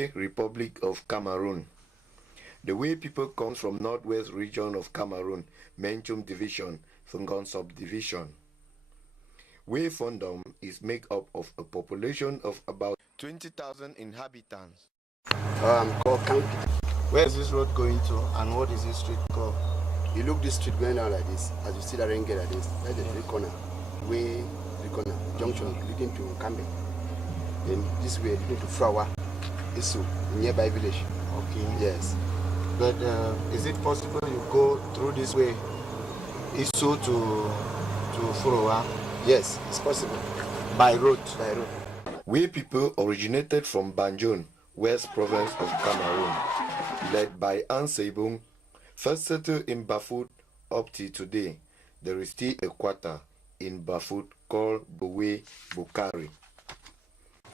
WEH Republic of Cameroon. The WEH people comes from northwest region of Cameroon, Menchum Division, Fungon Subdivision. WEH Fondom is made up of a population of about 20,000 inhabitants. I'm called Camp. Where is this road going to, and what is this street called? You look this street going down like this, as you see the rain like this, that's the three corner, junction leading to Cambe. Then this way leading to Frawa, Isu, nearby village. Okay. Yes. But is it possible you go through this way, Isu to Frawa? Yes, it's possible. By road? By road. WEH people originated from Banjul, West Province of Cameroon, led by Ansebung, first settled in Bafut up to today. There is still a quarter in Bafut called WEH Bukari.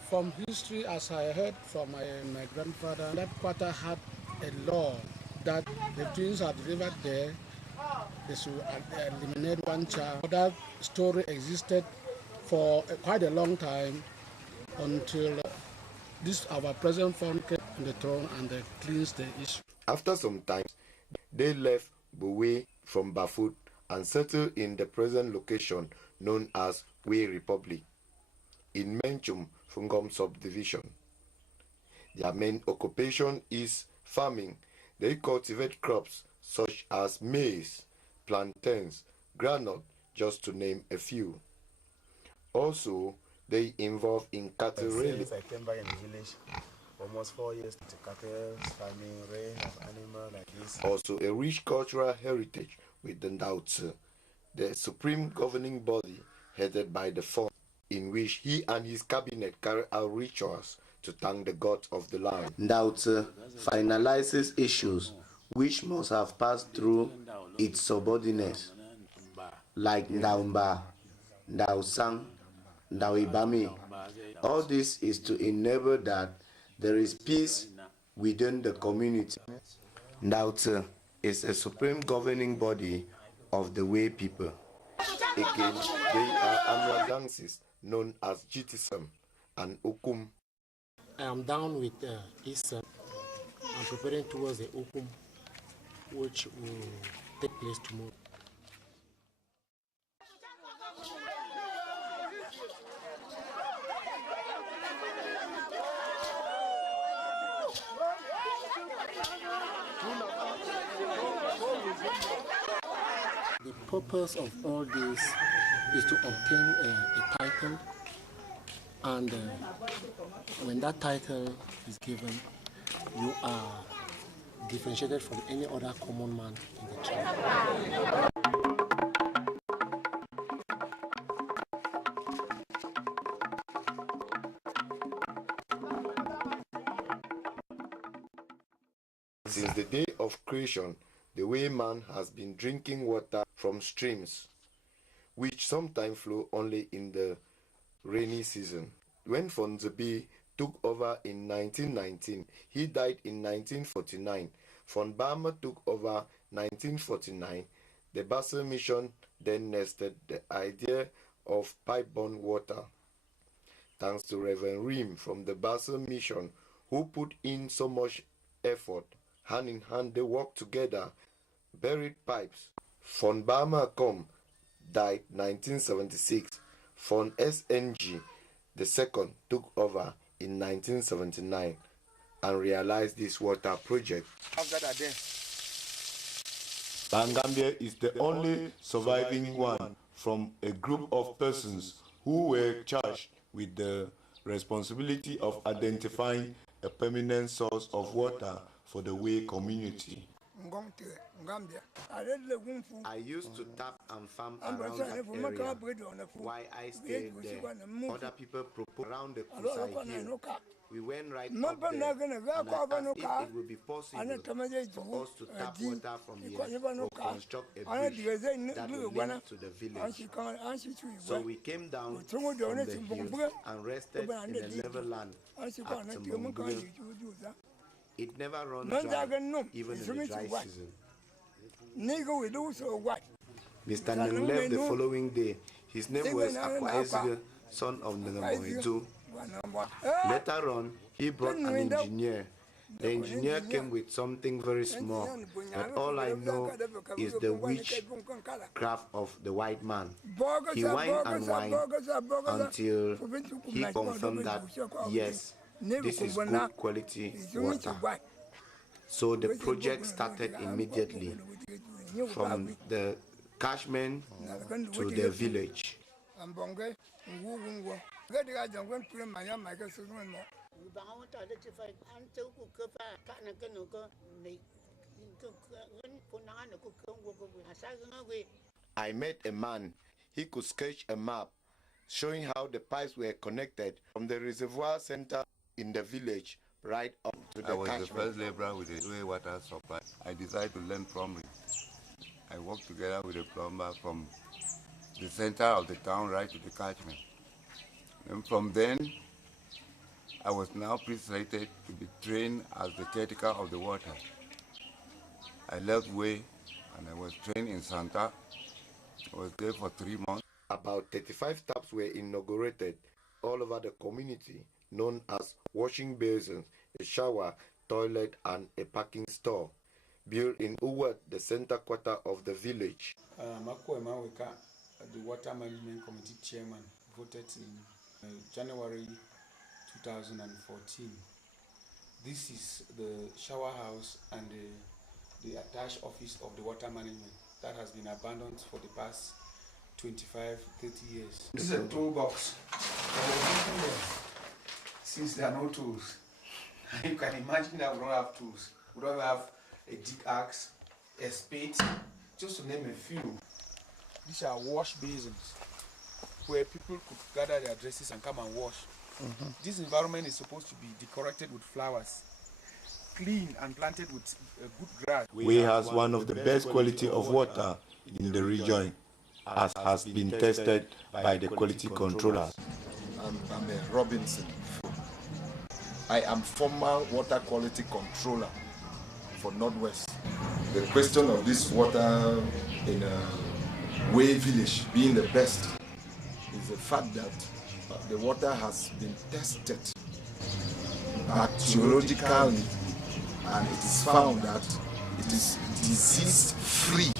From history, as I heard from my grandfather, that quarter had a law that the twins are delivered there, they should eliminate one child. That story existed for quite a long time until this our present fund came on the throne and they cleansed the issue. After some time, they left WEH from Bafut and settled in the present location known as WEH Republic in Menchum Fungom Subdivision. Their main occupation is farming. They cultivate crops such as maize, plantains, groundnut, just to name a few. Also, they involve in cattle rearing. I came back in the village almost 4 years to cattle farming, rearing of animals like this. Also, a rich cultural heritage with the Ndautse, the supreme governing body headed by the Fon, in which he and his cabinet carry out rituals to thank the gods of the land. Ndautse finalizes issues which must have passed through its subordinates, like Ndaumba, Ndausang, Ndauibami. All this is to enable that there is peace within the community. Ndautse is a supreme governing body of the WEH people. Again, they are annual dances known as Jitism and Ukum. I am down with Issa. I'm preparing towards the Ukum, which will take place tomorrow. The purpose of all this is to obtain a title, and when that title is given, you are differentiated from any other common man in the tribe. Since the day of creation, the WEH man has been drinking water from streams, which sometimes flow only in the rainy season. When Fonzebe took over in 1919, he died in 1949. Von Bama took over 1949. The Basel mission then nested the idea of pipe-borne water. Thanks to Reverend Reem from the Basel mission, who put in so much effort. Hand in hand they worked together, buried pipes. Von Bama died 1976. Von SNG the second took over in 1979 and realized this water project. Bangambia is the only surviving one from a group of persons who were charged with the responsibility of identifying a permanent source of water for the WEH community. I used to tap and farm around that area. While I stayed there, other people proposed around the Kusa Hill. We went right up there, and I asked if it would be possible for us to tap water from here or construct a bridge that would link to the village. So we came down from the hills and rested in a level land at Mungwe. It never runs dry, even in the dry season. Mr. Neng left the following day. His name was Akwaezge, son of Nengamoidu, Later on, he brought an engineer. The engineer came with something very small, but all I know is the witchcraft of the white man. He whined and whined until he confirmed that, yes, this is good quality water. So the project started immediately from the catchment to the village. I met a man. He could sketch a map showing how the pipes were connected from the reservoir center in the village right up to the catchment. I was the first laborer with the WEH Water Supply. I decided to learn plumbing. I worked together with a plumber from the center of the town right to the catchment. And from then, I was now pre-selected to be trained as the caretaker of the water. I left WEH and I was trained in Santa. I was there for 3 months. About 35 taps were inaugurated all over the community, known as washing basins, a shower, toilet, and a parking store, built in Uwat, the center quarter of the village. Mako Emaweka, the Water Management Committee Chairman, voted in January 2014. This is the shower house and the attached office of the water management that has been abandoned for the past 25-30 years. This is a toolbox. Since there are no tools, you can imagine that we don't have tools. We don't have a dig axe, a spade, just to name a few. These are wash basins where people could gather their dresses and come and wash. This environment is supposed to be decorated with flowers, clean and planted with good grass. WEH has one of the best quality of water in the region, as has been tested by the quality controllers. I'm a Robinson. I am former water quality controller for Northwest. The question of this water in WEH village being the best is the fact that the water has been tested bacteriologically, and it is found that it is disease-free.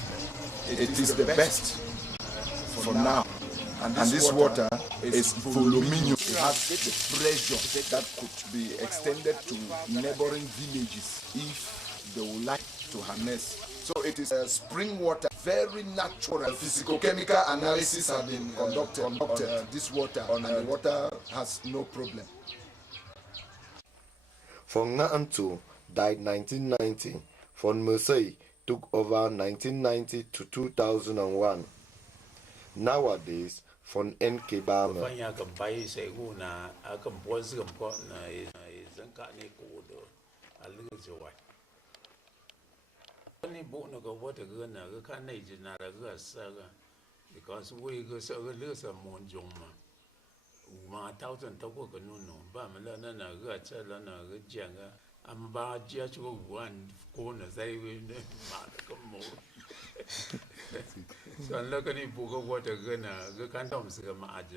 It is the best for now. And this water is voluminous. It has the pressure that could be extended to neighboring villages if they would like to harness. So it is spring water, very natural. Physical-chemical analysis have been conducted on this water, and the water has no problem. Von Naantu died 1990. Von Mueghe took over 1990 to 2001. Nowadays, Von Nkebama. Because we go so lose a monjoma. Ma thousand toko no, Bamala, a chela, a janga, and bar just one corner, they will come more. So I'm looking at book of water gunner, the candoms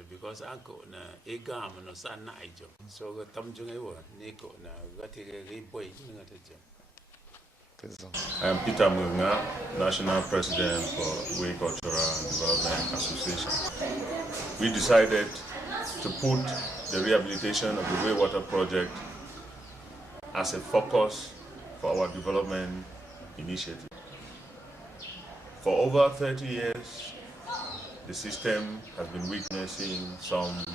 because uncle, a gum and a son Nigel. So the Tamjunga, Nico, got a boy at a I am Peter Mueghe, National President for WEH Cultural Development Association. We decided to put the rehabilitation of the WEH Water Project as a focus for our development initiative. For over 30 years, the system has been witnessing some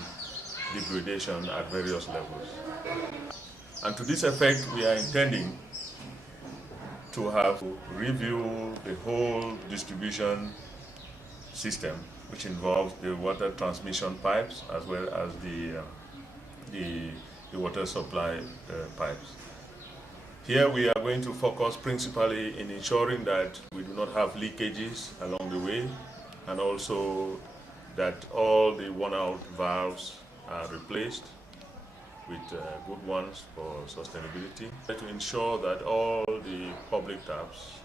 degradation at various levels. And to this effect, we are intending to have review the whole distribution system, which involves the water transmission pipes as well as the water supply pipes. Here we are going to focus principally in ensuring that we do not have leakages along the way, and also that all the worn-out valves are replaced with good ones for sustainability, to ensure that all the public taps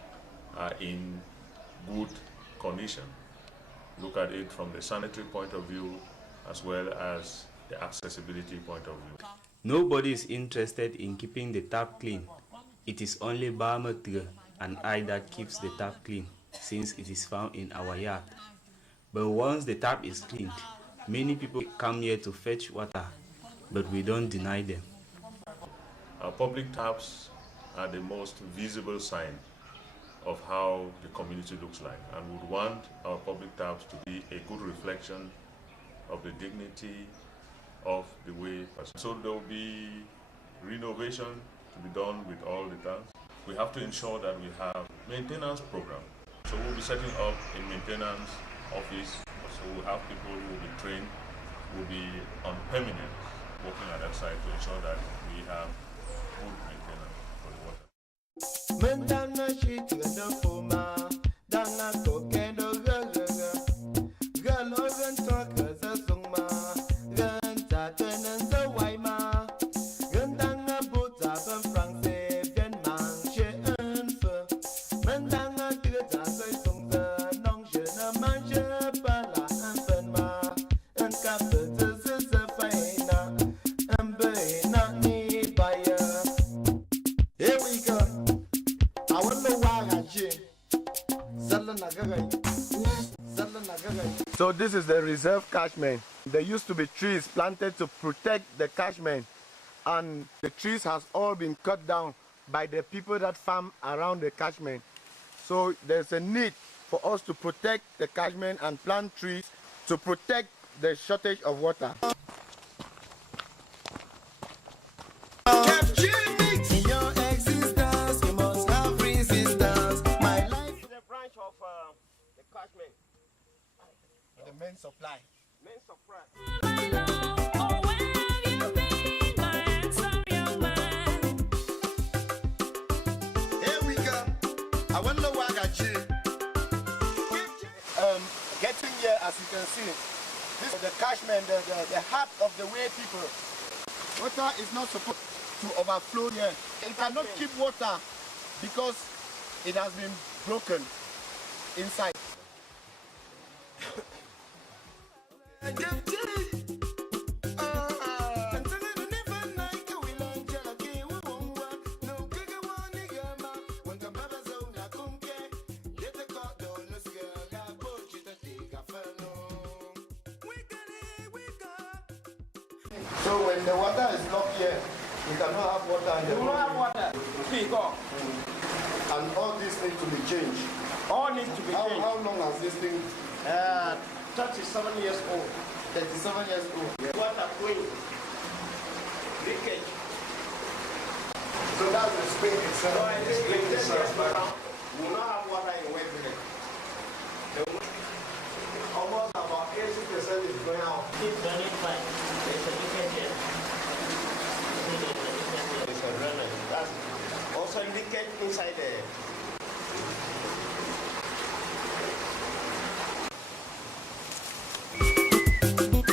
are in good condition. Look at it from the sanitary point of view as well as the accessibility point of view. Nobody is interested in keeping the tap clean. It is only Bamatga and I that keeps the tap clean, since it is found in our yard. But once the tap is cleaned, many people come here to fetch water, but we don't deny them. Our public taps are the most visible sign of how the community looks like, and would want our public taps to be a good reflection of the dignity of the way. So there will be renovation to be done with all the tanks. We have to ensure that we have maintenance program. So we'll be setting up a maintenance office. So we'll have people who will be trained, who will be on permanent, working at that site to ensure that we have good maintenance for the water. So this is the reserve catchment. There used to be trees planted to protect the catchment, and the trees has all been cut down by the people that farm around the catchment. So there's a need for us to protect the catchment and plant trees to protect the shortage of water. The main supply. Main supply. Here we go. I wonder why I got you. Getting here, as you can see, this is the catchment, the heart of the way people. Water is not supposed to overflow here. It cannot keep water because it has been broken inside. So when the water is locked here, we cannot have water in the room. And all this needs to be changed. All needs to be changed. How long has this thing? 37 years old. 37 years old. Water going. Leakage. So that's the spring itself. So the spring itself. We will not have water in West Village. Almost about 80% is going out. Keep running fine. There's a leakage here. There's a runner. That's also leakage inside there.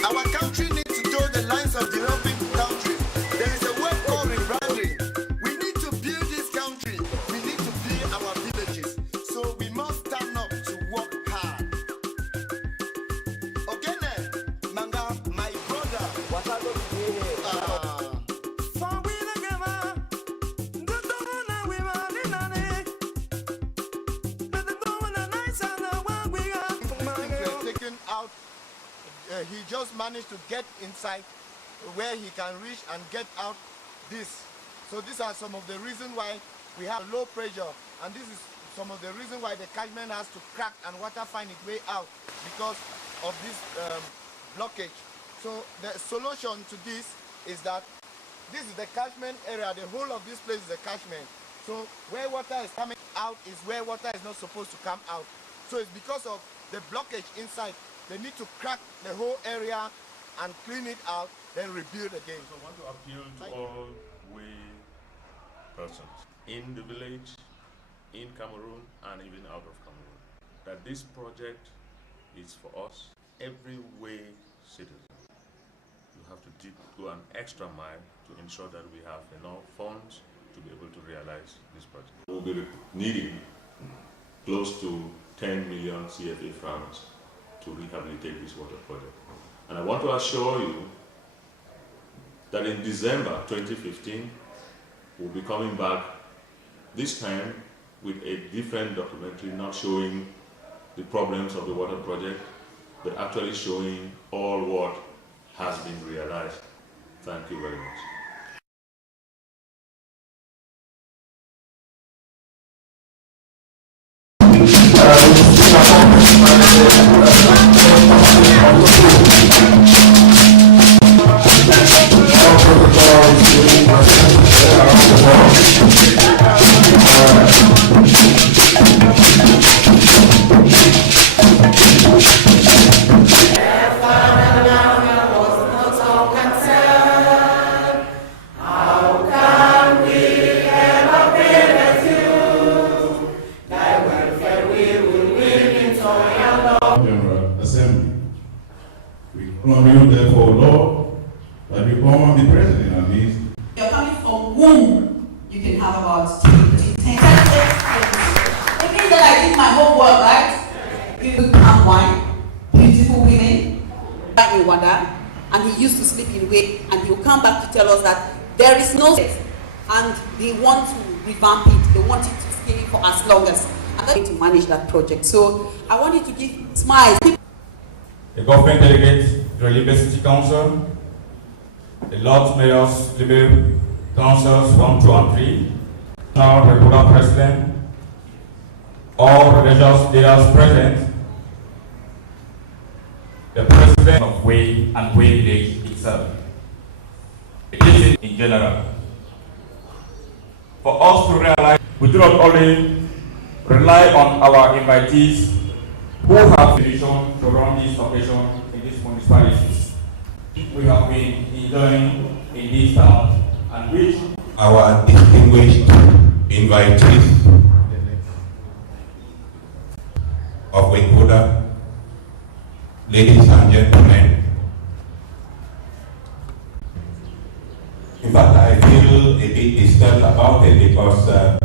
Our country needs to toe the lines of developing countries. There is a word called rebranding. We need to build this country. We need to build our villages. So we must stand up to work hard. Okay, Manga, my brother. What are you doing? Out. He just managed to get inside where he can reach and get out this. So these are some of the reasons why we have low pressure, and this is some of the reasons why the catchment has to crack and water find its way out because of this blockage. So the solution to this is that this is the catchment area. The whole of this place is a catchment. So where water is coming out is where water is not supposed to come out. So it's because of the blockage inside. They need to crack the whole area and clean it out, then rebuild again. So I want to appeal to all way persons in the village, in Cameroon, and even out of Cameroon, that this project is for us, every way citizen. You have to go an extra mile to ensure that we have enough funds to be able to realize this project. We'll be needing close to 10 million CFA francs to rehabilitate this water project. And I want to assure you that in December 2015, we'll be coming back, this time with a different documentary, not showing the problems of the water project, but actually showing all what has been realized. Thank you very much. Therefore, Lord, that you come and be present in our midst. You're coming from womb, you can have about 10 It means that I did my homework, right? Good palm wine, beautiful women, in Wada, and he used to sleep in WEH, and he will come back to tell us that there is no sex, and they want to revamp it, they want it to stay for as long as, and they're going to manage that project. So I want you to give smiles. The government delegates, the University Council, the Lord Mayors, Liberal Councils 1, 2, and 3, now the WECUDA President, all religious leaders present, the President of WEH and WEH Village itself, the citizen in general. For us to realize, we do not only rely on our invitees who have the vision to run this operation in these municipalities. We have been enjoying in this town and which Our distinguished invitees of WECUDA, ladies and gentlemen. In fact, I feel a bit disturbed about it because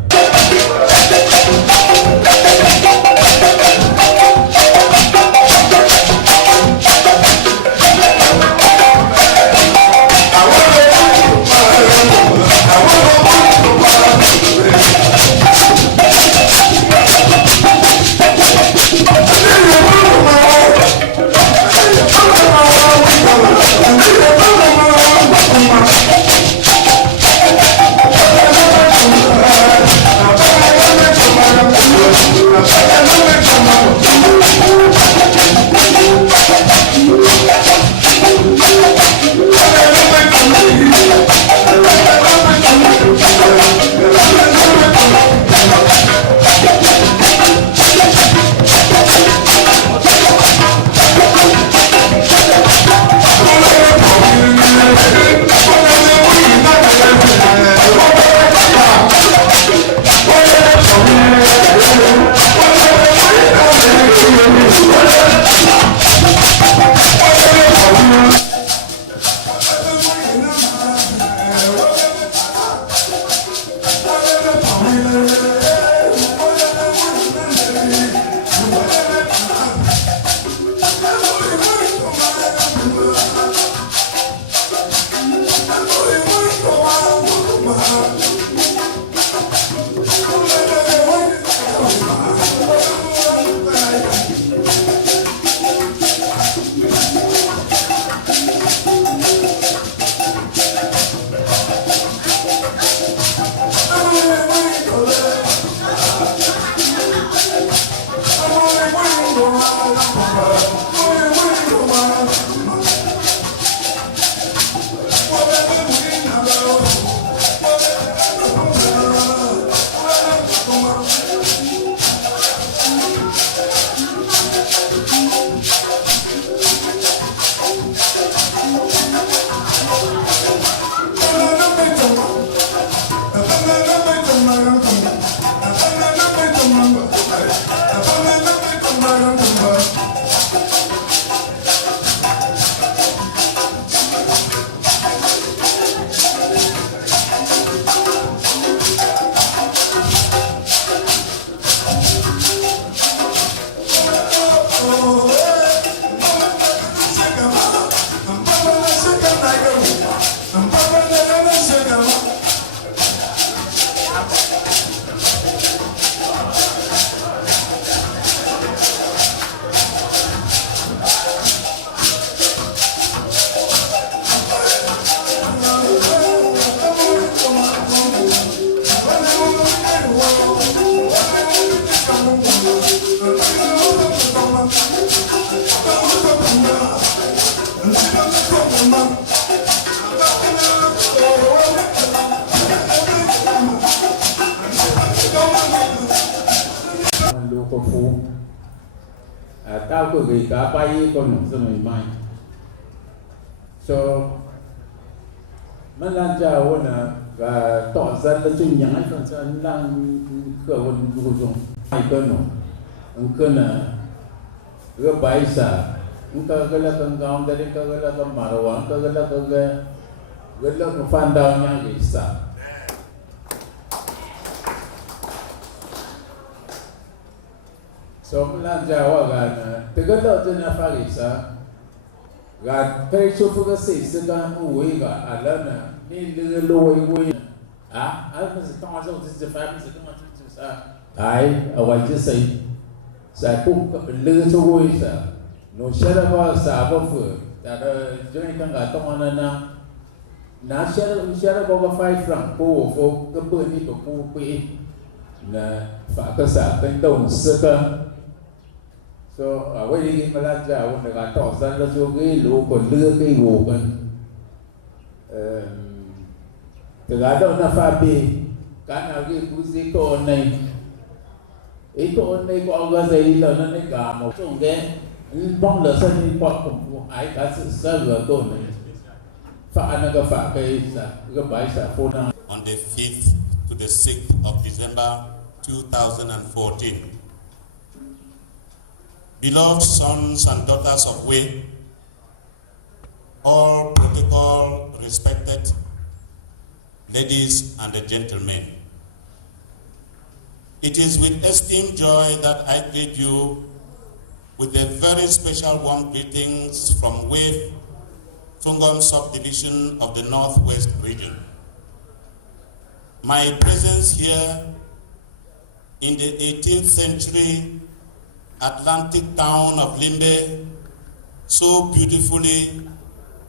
phu tao cứ vì cả bay con nụ mình mai so mình làm cho là và tỏ ra là chuyên nhắn ấy còn sao đang cửa quân dùng hai cơn nụ cơn là cái bay sa cái là con gong dari cái là con marwang cái là con phan đào nha cái sa so mlan jawa gan tegalo jena farisa gan pe chofu ga se se ga uwe ga alana ni le lo we a mas tong azo de fam se tong azo sa ai awai je sai sa ku le so we sa no shara ba sa ba fu da join kan ga tong ana na shara ba 5 franc ko fo ga bu ni ko ku pe na fa ka sa kan dong se ka so vậy thì mà làm sao người ta tỏ ra là cho cái lúa còn lưa cái gỗ còn từ đó đâu nó pha bì cái nào cái cú gì con này ấy con này có cái gì là nó này cả một trong cái bong lửa sân đi qua cùng ai cả sự sơ lửa con này pha nó cái pha cái bài sa phun nào. On the 5th to the 6th of December 2014. Beloved sons and daughters of WEH, all protocol respected, ladies and gentlemen, it is with esteemed joy that I greet you with a very special warm greetings from WEH Fungom subdivision of the Northwest region. My presence here in the 18th century Atlantic town of Limbe, so beautifully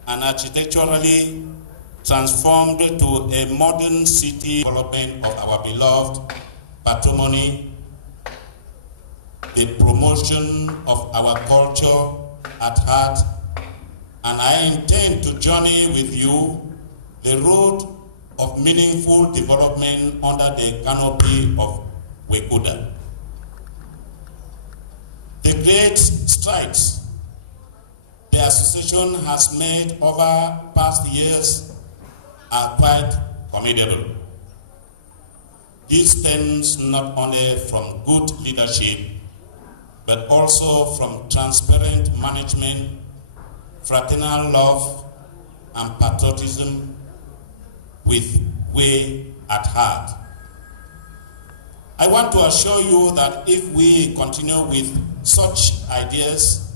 and architecturally transformed to a modern city development of our beloved patrimony, the promotion of our culture at heart, and I intend to journey with you the road of meaningful development under the canopy of WECUDA. The great strides the association has made over past years are quite commendable. This stems not only from good leadership, but also from transparent management, fraternal love, and patriotism with WEH at heart. I want to assure you that if we continue with such ideas,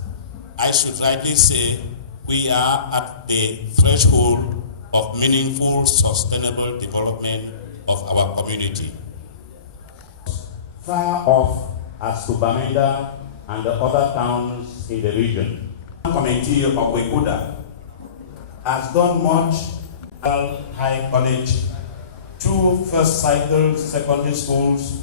I should rightly say we are at the threshold of meaningful, sustainable development of our community. Far off as to Bamenda and the other towns in the region. The committee of WECUDA has done much at High College, 2 first cycle secondary schools.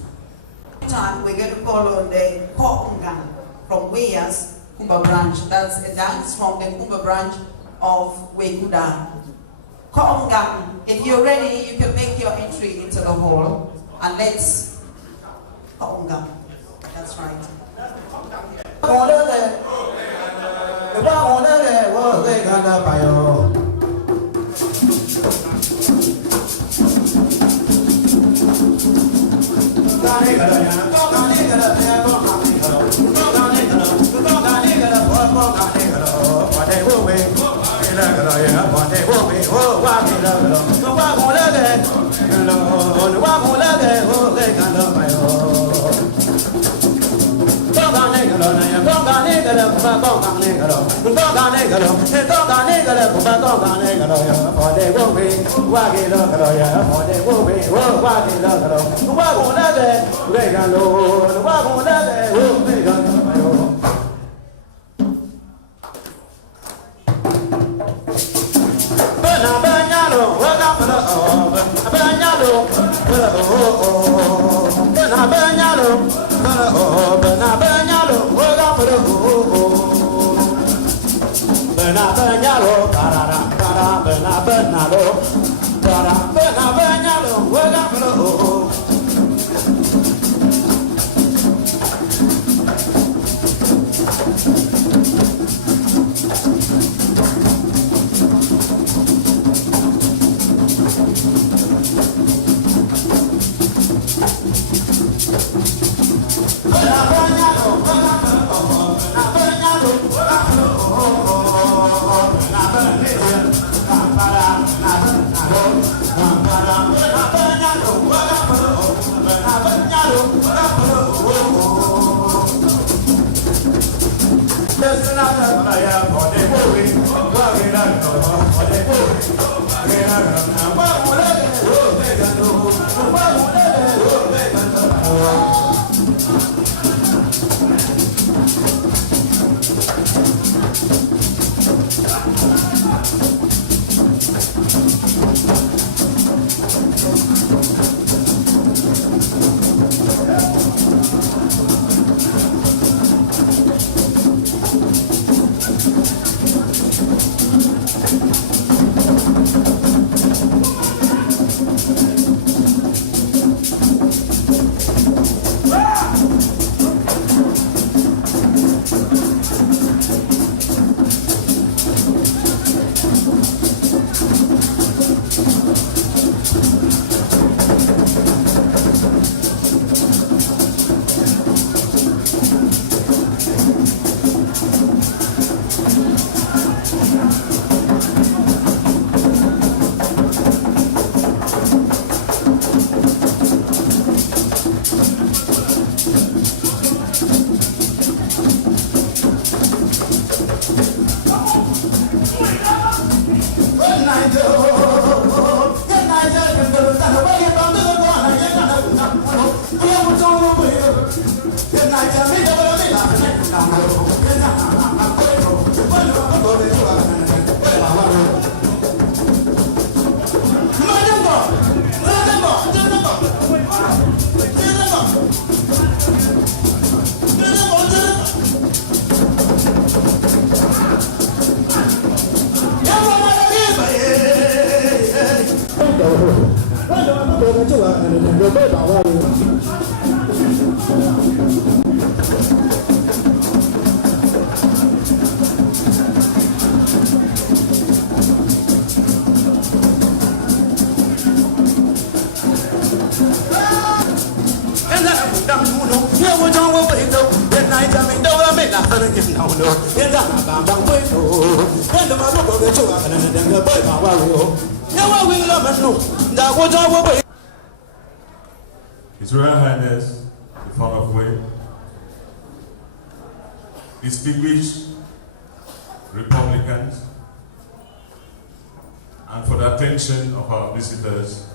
Time we're going to call on the Ko'ungan from WEH's Kumba branch. That's a dance from the Kumba branch of WECUDA. Ko'ungan, if you're ready, you can make your entry into the hall and let's Ko'ungan. That's right. His Royal Highness, the Founder of WEH, distinguished Republicans, and for the attention of our visitors,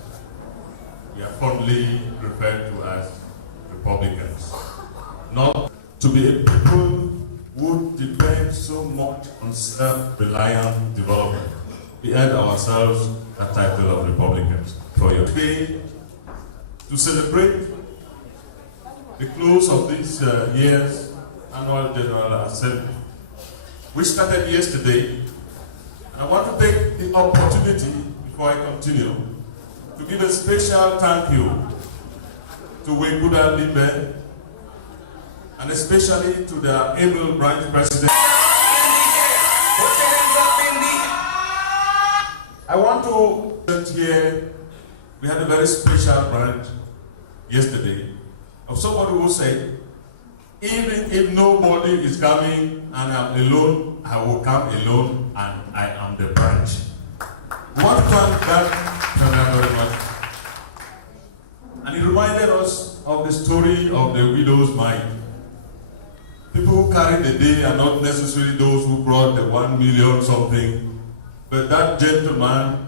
we are fondly referred to as Republicans. Not to be a people who depend so much on self-reliant development. We earned ourselves the title of Republicans. For your day, to celebrate the close of this year's annual General Assembly, which started yesterday. I want to take the opportunity, before I continue, to give a special thank you to WECUDA Libe, and especially to the able branch president. I want to here, we had a very special branch yesterday of somebody who said, even if nobody is coming and I'm alone, I will come alone and I am the branch. We want to thank that very much. And it reminded us of the story of the widow's mite. People who carry the day are not necessarily those who brought the 1 million something, but that gentleman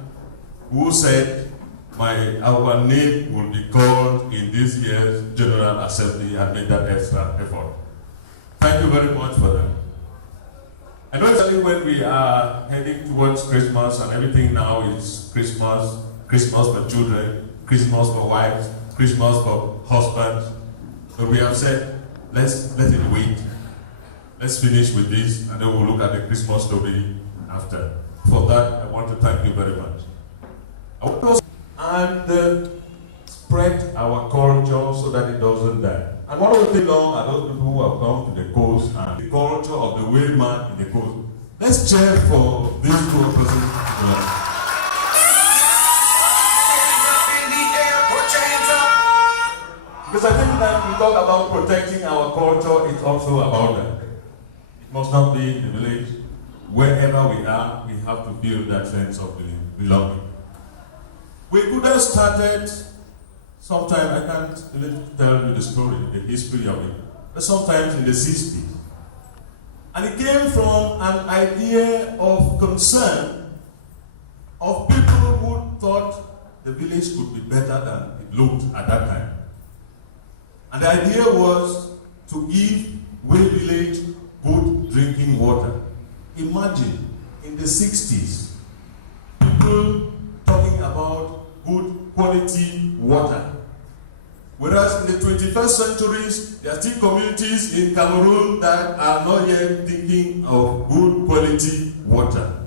who said, our name will be called in this year's General Assembly, and made that extra effort. Thank you very much for that. I know exactly when we are heading towards Christmas and everything now is Christmas, Christmas for children, Christmas for wives, Christmas for husbands. But we have said, let's let it wait. Let's finish with this and then we'll look at the Christmas story after. For that, I want to thank you very much. And spread our culture so that it doesn't die. And one of the things are those people who have come to the coast and the culture of the way man in the coast. Let's cheer for these two persons. Because I think that we talk about protecting our culture, it's also about that. It must not be in the village. Wherever we are, we have to feel that sense of belonging. We could have started sometime, I can't really tell you the story, the history of it, but sometimes in the 60s. And it came from an idea of concern of people who thought the village could be better than it looked at that time. And the idea was to give WEH village good drinking water. Imagine in the 60s, people talking about good quality water. Whereas in the 21st centuries, there are still communities in Cameroon that are not yet thinking of good quality water.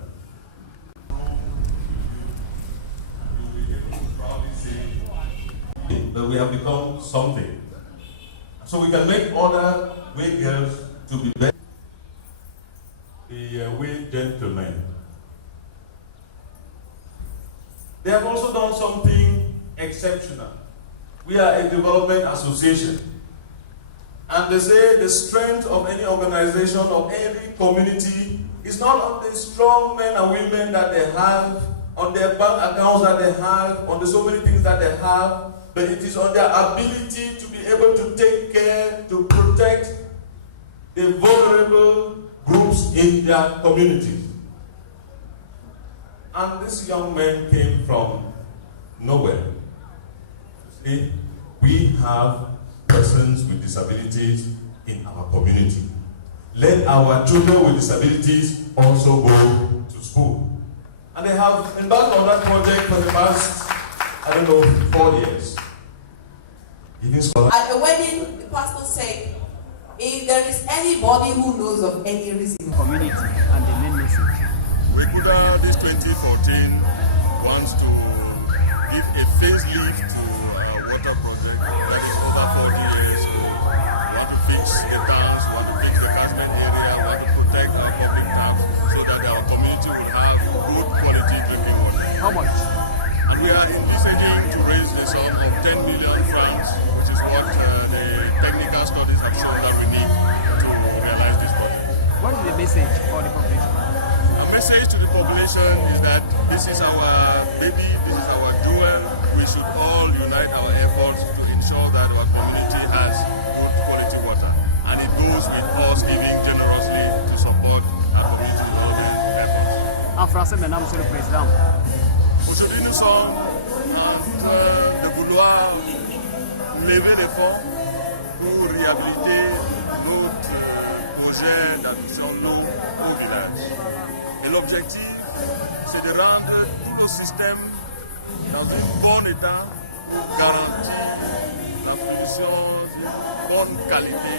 That we have become something. So we can make other WEH girls to be better. The WEH gentlemen. They have also done something exceptional. We are a development association. And they say the strength of any organization or any community is not on the strong men and women that they have, on their bank accounts that they have, on the so many things that they have, but it is on their ability to be able to take care, to protect the vulnerable groups in their communities. And this young man came from nowhere. See, we have persons with disabilities in our community. Let our children with disabilities also go to school. And they have embarked on that project for the past, 4 years. At a wedding, the pastor said, if there is anybody who knows of any reason, community and the main message. WECUDA this 2014 wants to give a facelift to our water project that is over 40 years old. We want to fix the dams, we want to fix the catchment area, we want to protect our public tap so that our community will have good quality drinking water. How much? And we are envisaging to raise the sum of 10 million francs, which is what the technical studies have shown that we need to realize this project. What is the message for the population? The message to the population is that this is our baby, this is our jewel. We should all unite our efforts to ensure that our community has good quality water. And it goes with us giving generously to support our community development efforts. En français maintenant, Monsieur le Président. Aujourd'hui, nous sommes en train de vouloir lever les fonds pour réhabiliter notre projet d'adduction d'eau au village. Et l'objectif, c'est de rendre tout le système dans un bon état pour garantir la production d'une bonne qualité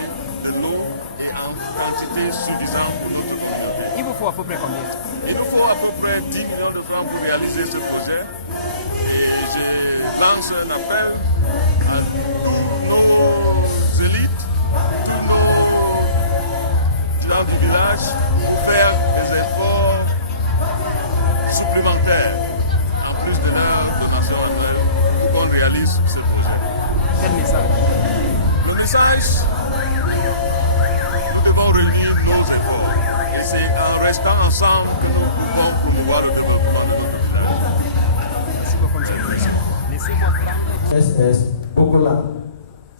de l'eau et en quantité suffisante pour notre communauté. Il vous faut à peu près combien? Il nous faut à peu près 10 millions de francs pour réaliser ce projet. Et je lance un appel à tous nos élites, tous nos gens du village pour faire des efforts supplémentaires en plus de leur donation annuelle pour qu'on réalise ce projet. Quel message? Le message, nous devons réunir nos efforts. Et c'est en restant ensemble que nous pouvons promouvoir le développement de notre village. Merci beaucoup, monsieur le Président. Laissez-moi prendre. SS Pokola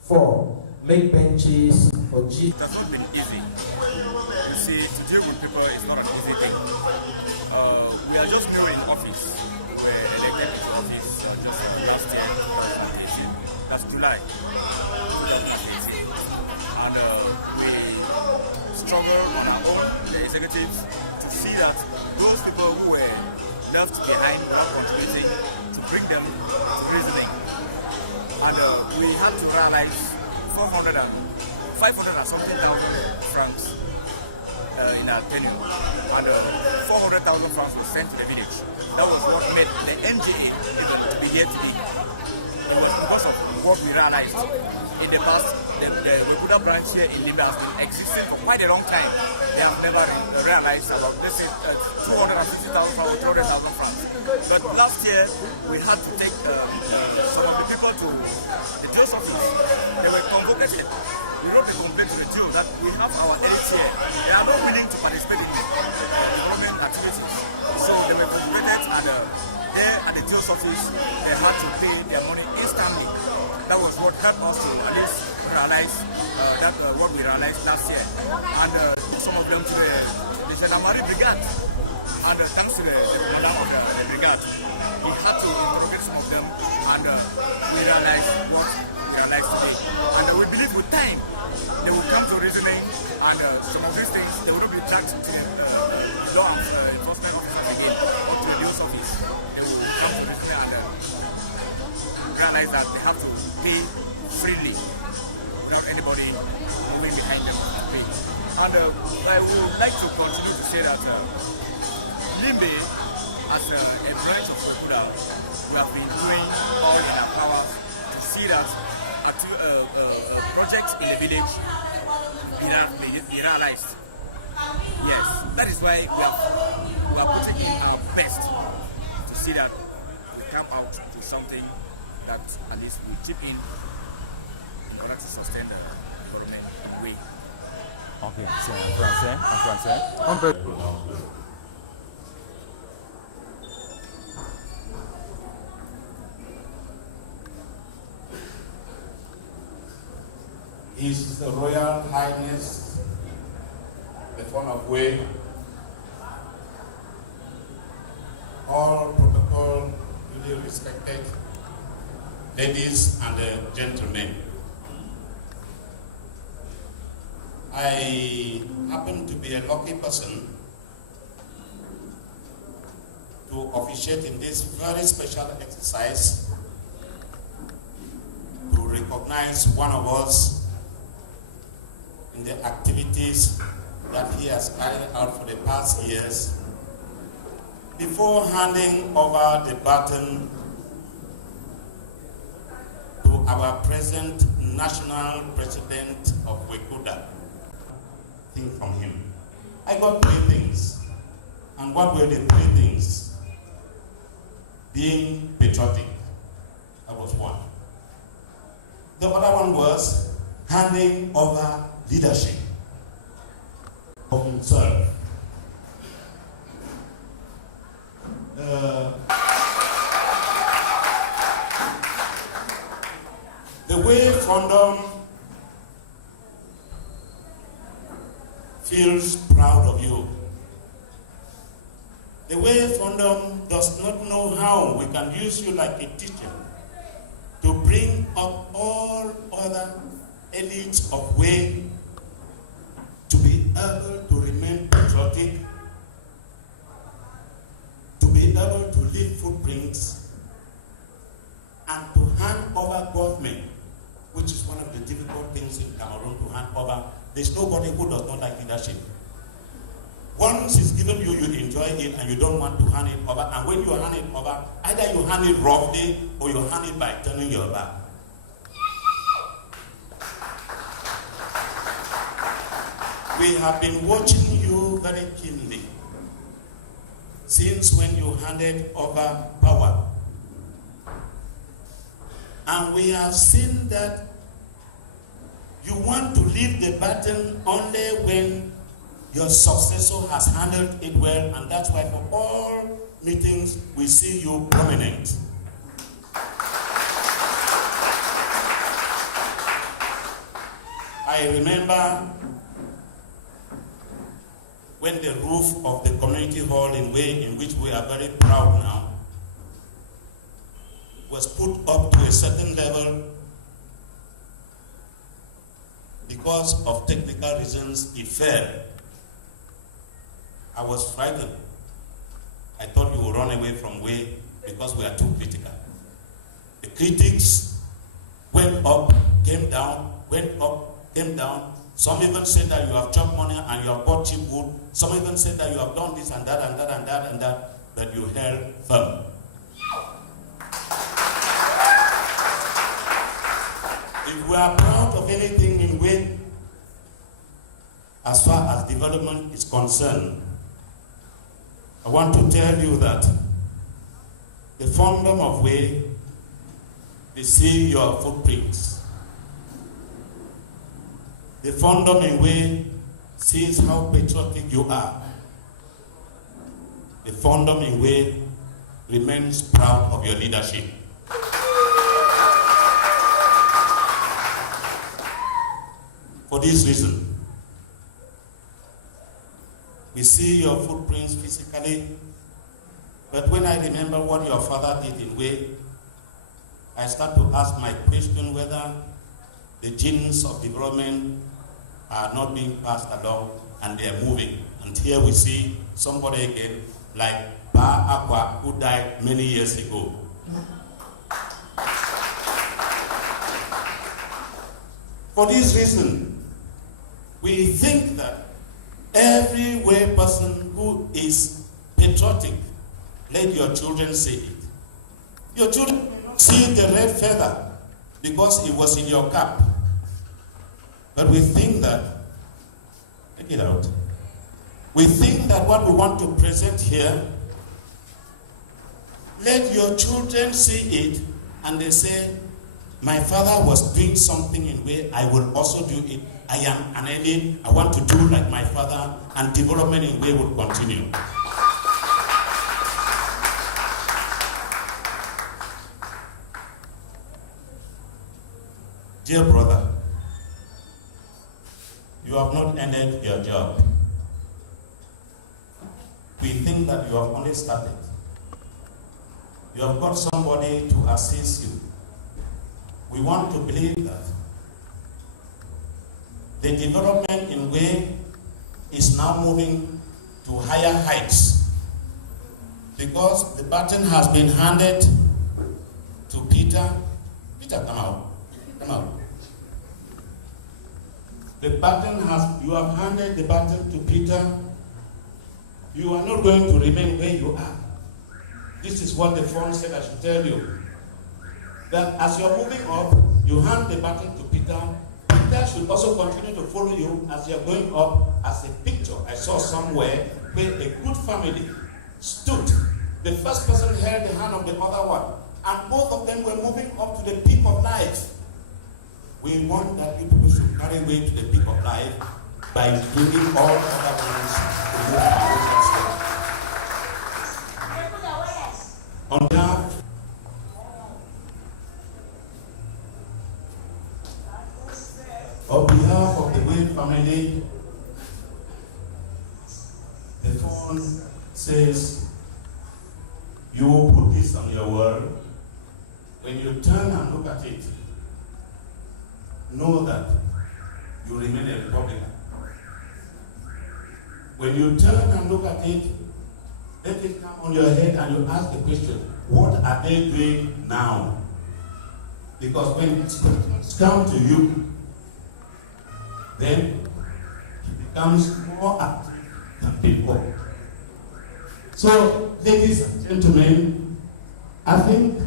4. Make benches for G. It has not been easy. You see, to deal with people is not an easy thing. We are just new in office. We were elected into office just last year, 2018. That's July 2018. And we struggle on our own, the executives, to see that those people who were left behind without contributing, to bring them to reasoning. And we had to realize 500 and something thousand francs in our tenure, and 400,000 francs was sent to the village. That was what made the NGA to be here today. It was because of what we realized. In the past, the WECUDA branch here in Libya has been existing for quite a long time. They have never realized about, let's say, 250,000 or 200,000 francs. But last year, we had to take some of the people to the Dio's office. They were convoked here. We wrote a complaint to the Dio that we have our aides here. They are not willing to participate in development activities. So they were convoked, and there at the Dio's office, they had to pay their money instantly. That was what helped us to at least realize what we realized last year. And some of them to the Gendarmerie Brigade. And thanks to the madam of the brigade, we had to interrogate some of them, and we realized what we realized today. And we believe with time, they will come to reasoning, and some of these things, they will be tracked to the law enforcement officers again, or to the news office. They will come to reasoning and realize that they have to pay freely, without anybody moving behind them and pay. And I would like to continue to say that Limbe, as a branch of WECUDA, we have been doing all in our powers to see that projects in the village be realized. Yes, that is why we are putting in our best to see that we come out to something that at least we chip in order to sustain the development way. Ok, c'est en français. On peut. His Royal Highness, the Founder of WEH, all protocol duly respected, ladies and gentlemen. I happen to be a lucky person to officiate in this very special exercise to recognize one of us in the activities that he has carried out for the past years before handing over the baton to our present national president of WECUDA. Think from him. I got 3 things. And what were the 3 things? Being patriotic. That was one. The other one was handing over leadership of himself. The WEH Fondom feels proud of you. The WEH Fondom does not know how we can use you like a teacher to bring up all other elites of WEH to be able to remain patriotic, to be able to leave footprints, and to hand over government, which is one of the difficult things in Cameroon to hand over. There's nobody who does not like leadership. Once it's given you, you enjoy it and you don't want to hand it over. And when you hand it over, either you hand it roughly or you hand it by turning your back. We have been watching you very keenly since when you handed over power. And we have seen that you want to leave the baton only when your successor has handled it well, and that's why for all meetings we see you prominent. I remember when the roof of the community hall in WEH, in which we are very proud now, was put up to a certain level. Because of technical reasons, it fell. I was frightened. I thought you would run away from WEH because we are too critical. The critics went up, came down, went up, came down. Some even said that you have chopped money and you have bought cheap wood. Some even said that you have done this and that and that and that and that, but you held firm. If we are proud of anything in WEH, as far as development is concerned, I want to tell you that the Fondom of WEH, they see your footprints. The Fondom in WEH sees how patriotic you are. The Fondom in WEH remains proud of your leadership. For this reason, we see your footprints physically, but when I remember what your father did in WEH, I start to ask my question whether the genes of development are not being passed along and they are moving. And here we see somebody again like Pa Akwa, who died many years ago. For this reason, we think that every WEH person who is patriotic, let your children see it. Your children see the red feather because it was in your cap. But we think that, take it out. We think that what we want to present here, let your children see it and they say, my father was doing something in WEH, I will also do it. I am an alien, I want to do like my father, and development in WEH will continue. Dear brother, you have not ended your job. We think that you have only started. You have got somebody to assist you. We want to believe that the development in WEH is now moving to higher heights because the baton has been handed to Peter. Peter, come out. Come out. You have handed the baton to Peter. You are not going to remain where you are. This is what the phone said I should tell you. That as you're moving up, you hand the baton to Peter. Peter should also continue to follow you as you're going up as a picture I saw somewhere where a good family stood. The first person held the hand of the other one, and both of them were moving up to the peak of life. We want that you people should carry way to the peak of life by bringing all other ones to move towards that. On behalf of the WEH family, the phone says, you will put this on your wall. When you turn and look at it, know that you remain a Republican. When you turn and look at it, let it come on your head and you ask the question, what are they doing now? Because when it comes to you, then it becomes more active than people. So, ladies and gentlemen, I think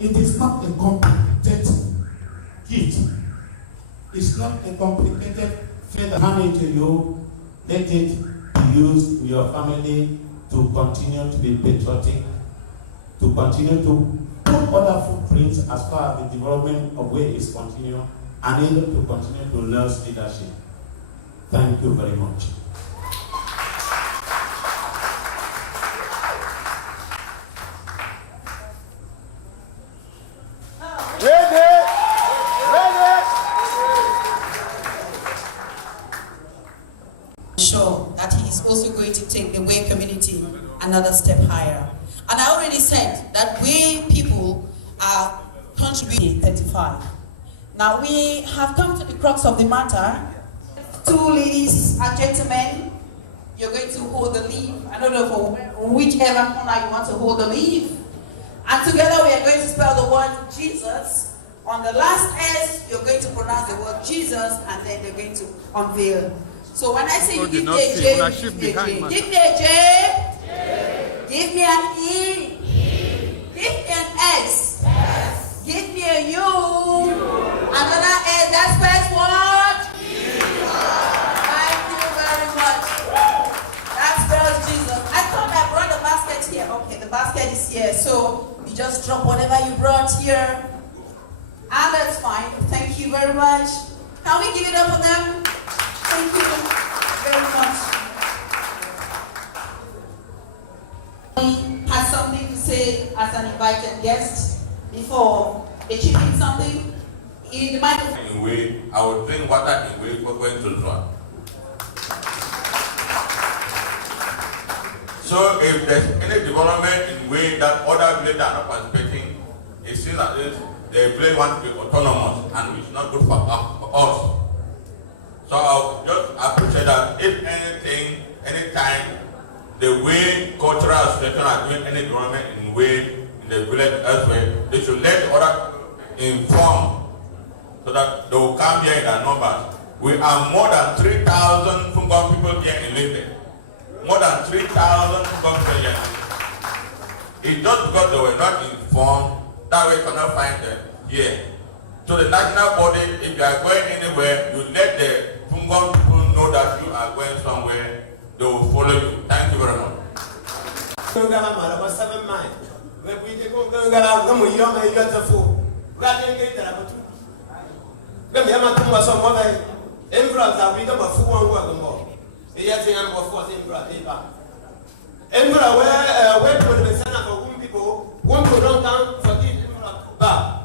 it is not a complicated gift. It's not a complicated feather handed to you. Let it be used to your family to continue to be patriotic, to continue to put other footprints as far as the development of WEH is continued, and even to continue to nurse leadership. Thank you very much. Sure that he is also going to take the WEH community another step higher. And I already said that WEH people are contributing 35. Now we have come to the crux of the matter. Two ladies and gentlemen, you're going to hold the leaf. I don't know for whichever corner you want to hold the leaf. And together we are going to spell the word Jesus. On the last S, you're going to pronounce the word Jesus, and then you're going to unveil. So when I say you give me a J, give me a J. Give me a J. Give me an E. Give me an S. Give me a U. Another S. That spells what? Thank you very much. That spells Jesus. I thought I brought the basket here. Okay, the basket is here. So you just drop whatever you brought here. And that's fine. Thank you very much. Can we give it up for them? Thank you very much. Has something to say as an invited guest before they chip in something? In the microphone. In way, I will drink water in way for going to run. So if there's any development in way that other villages are not participating, it seems that the village wants to be autonomous and it's not good for us. So I'll just appreciate that if anything, anytime, the way cultural association are doing any development in way in the village elsewhere, they should let the other inform so that they will come here in their numbers. We are more than 3,000 Fungon people here in Linde. More than 3,000 Fungon people here. It's just because they were not informed that we cannot find them here. So the national body, if you are going anywhere, you let the Fungon people know that you are going somewhere, they will follow you. Thank you very much.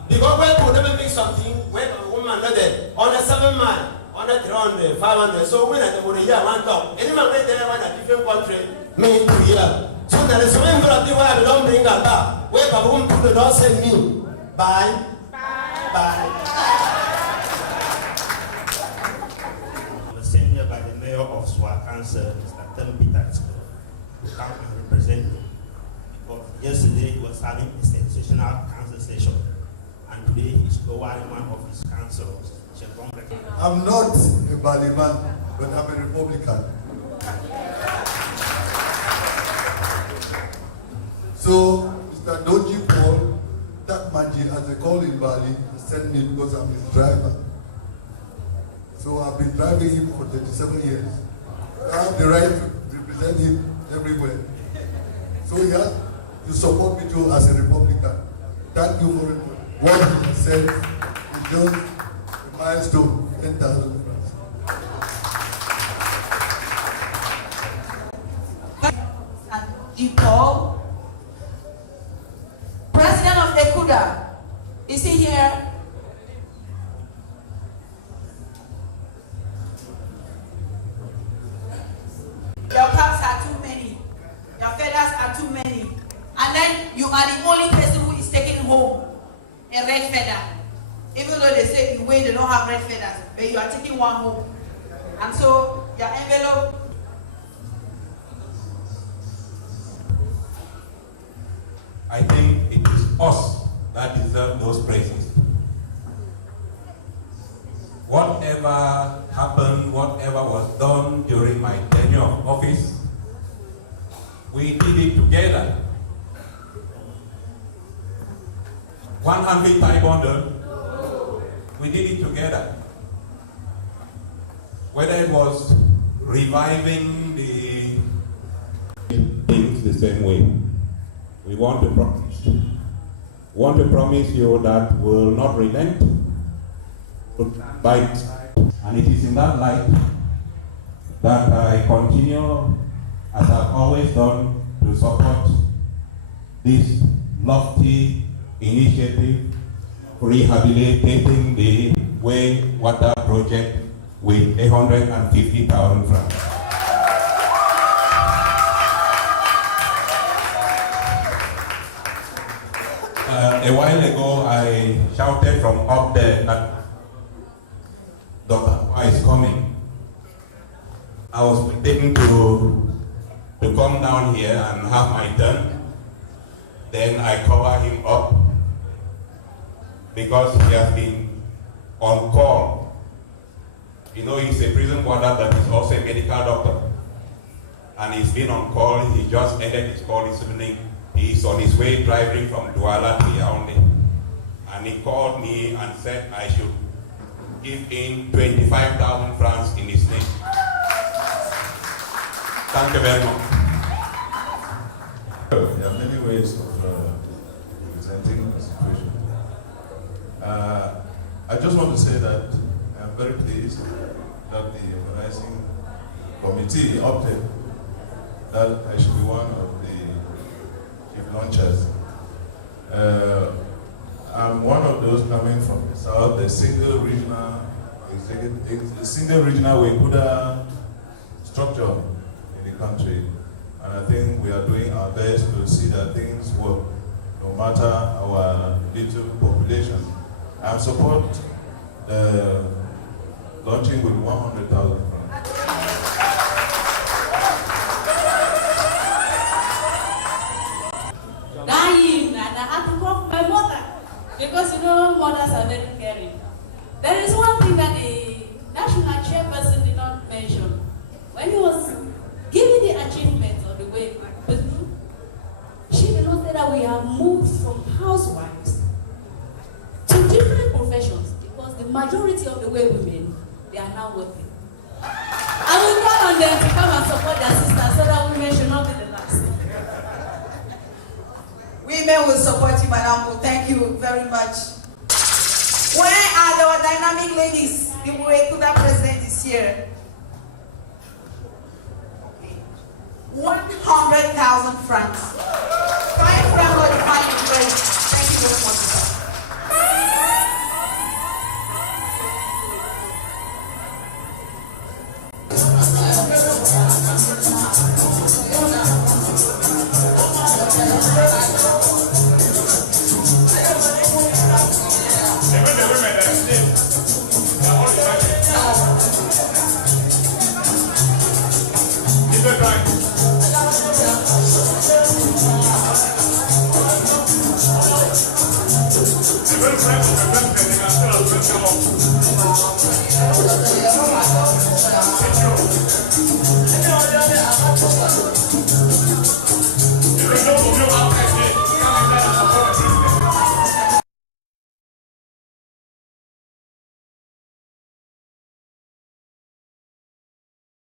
Because where could never make something where a woman not there on a 7 mile, on a 300, 500. So when I go to year one talk, any man there one a different country, me to year. So there is a member of the world don't bring a bar. Where the room to the door send me. Bye. Bye. I'm sent here by the mayor of Swat Council, Mr. Tim Peters, to come and represent me. Because yesterday he was having a sensational council session. And today he's lowering one of his councils. I'm not a Bali man, but I'm a Republican. So, Mr. Doji Paul, Takmaji, as they call in Bali, sent me because I'm his driver. So I've been driving him for 37 years. I have the right to represent him everywhere. So yeah, you support me too as a Republican. Thank you for what you have said. It's just a milestone, 10,000 francs. Paul, President of WECUDA, is he here? Your caps are too many. Your feathers are too many. And then you are the only person who is taking home a red feather. Even though they say in way they don't have red feathers, but you are taking one home. And so your envelope. I think it is us that deserve those praises. Whatever happened, whatever was done during my tenure of office, we did it together. 100 Thai bonded, we did it together. Whether it was reviving the things the same way, we want to promise you that we'll not relent, but and it is in that light that I continue, as I've always done, to support this lofty initiative rehabilitating the WEH Water Project with 150,000 francs. A while ago, I shouted from up there that Dr. Hua is coming. I was waiting to come down here and have my turn. Then I cover him up because he has been on call. You know, he's a prison warder that is also a medical doctor. And he's been on call. He just ended his call this evening. He's on his way driving from Douala to Yaoundé. And he called me and said I should give in 25,000 francs in his name. Thank you very much. There are many ways of presenting the situation. I just want to say that I'm very pleased that the organizing committee opted that I should be one of the chief launchers. I'm one of those coming from the south, the single regional WECUDA structure in the country. And I think we are doing our best to see that things work, no matter our little population. I support launching with 100,000 francs. Dying, and I had to call my mother because you know mothers are very caring. There is one thing that the national chairperson did not mention. When he was giving the achievements of the way, but she did not say that we have moved from housewives to different professions because the majority of the way women, they are now working. I will call on them to come and support their sisters so that women should not be the last. Women will support you, Madam. Thank you very much. Where are our dynamic ladies? The WECUDA president is here. 100,000 francs. 5 francs for the final grade. Thank you very much. Come on.